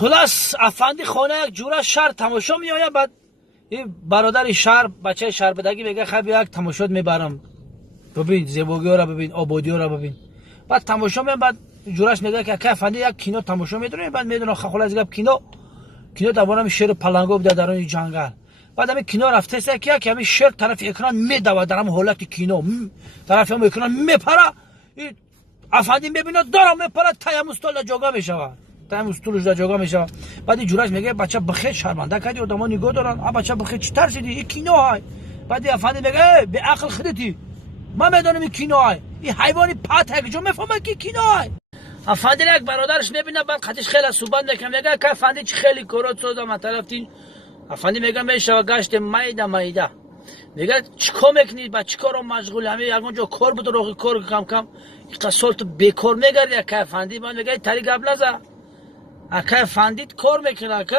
خلاص افندی خانه یک جوره شهر تماشا میآید. بعد این برادر شهر بچه شهر بدگی میگه خب یک تماشات میبرم، ببین زیبایی ها را ببین، آبادی ها را ببین. بعد تماشا میام. بعد جورش میگه که افندی یک کینو تماشا میدونه. بعد میدونه خلاص گپ کینو دوباره شیر پلنگو بوده در اون جنگل. بعد همین کینو رفته است که همین شیر طرف اکران میدوه، در هم حالت کینو طرف هم اکران میپره. افندی میبینه دارم میپره، تایم استول جوگا میشوه، تایم استولش در جوگا میشوه. بعد جورش میگه بچه بخیر شرمنده کردی آدما نگاه دارن، بچه بخیر چی ترسیدی این کینو های. بعد افندی میگه به عقل خودتی، من میدونم این کینو های، این حیوانی پات یک جو میفهمه که کینو های. افندی یک برادرش میبینه. بعد خودش خیلی صوبند میکنه، میگه که افندی چی خیلی کورت شده ما طرفتین. افندی میگه میشوه گشت میده. میگه چیکار میکنی با چیکارو مشغول همی یگونجا کار بود رو کار کم کم قصالت بیکار میگردی. که افندی من میگه تری قبل از که افندی کار میکنه که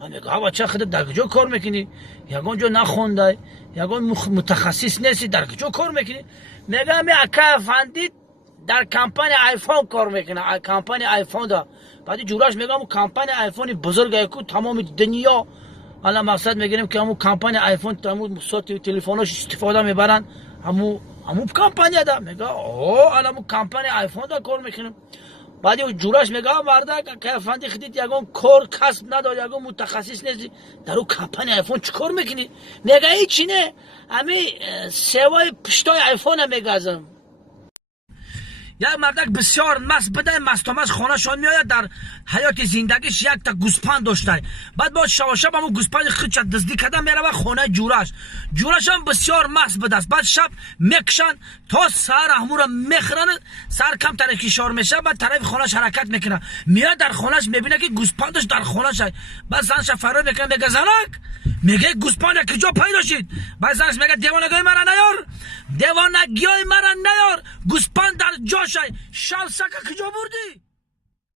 من میگه ها بچه خودت در کجا کار میکنی، یگونجا نخونده، یگون متخصص نیستی، در کجا کار میکنی. میگه می که افندی در کمپانی آیفون کار میکنه، کمپانی آیفون دا. بعد جوراش میگم کمپانی آیفون بزرگه کو تمام دنیا حالا مقصد میگیریم که همون کمپانی آیفون تمام صوت تلفناش استفاده میبرن، همون کمپانی دا. میگه اوه حالا همون کمپانی آیفون دا کار میکنیم. بعد جوراش میگه مردا که افندی خدیت یگون کار کسب نداره، یگون متخصص نیستی، در اون کمپانی آیفون چیکار میکنی؟ میگه هیچی نه، همین سوای پشتای آیفون میگازم. یک مردک بسیار مست بده، مستامش خانه شان میآید، در حیات زندگیش یک تا گوسپند داشته. بعد با شب همون گوسپند خودش دزدی کردن میره خانه جورش هم بسیار مست بده است. بعد شب میکشن تا سر همو را میخرن، سر کم ترکی شار میشه. بعد طرف خانهش حرکت میکنه، میاد در خانهش میبینه که گوسپندش در خانهش. بعد زنش فرار میکنه، میگه زنک، میگه گوسپند کجا پیدا شد؟ بعد زنش میگه دیوانگی مرا نیار، دیوانگی مرا نیار، گوسپند در جاش. شب سکه کجا بردی؟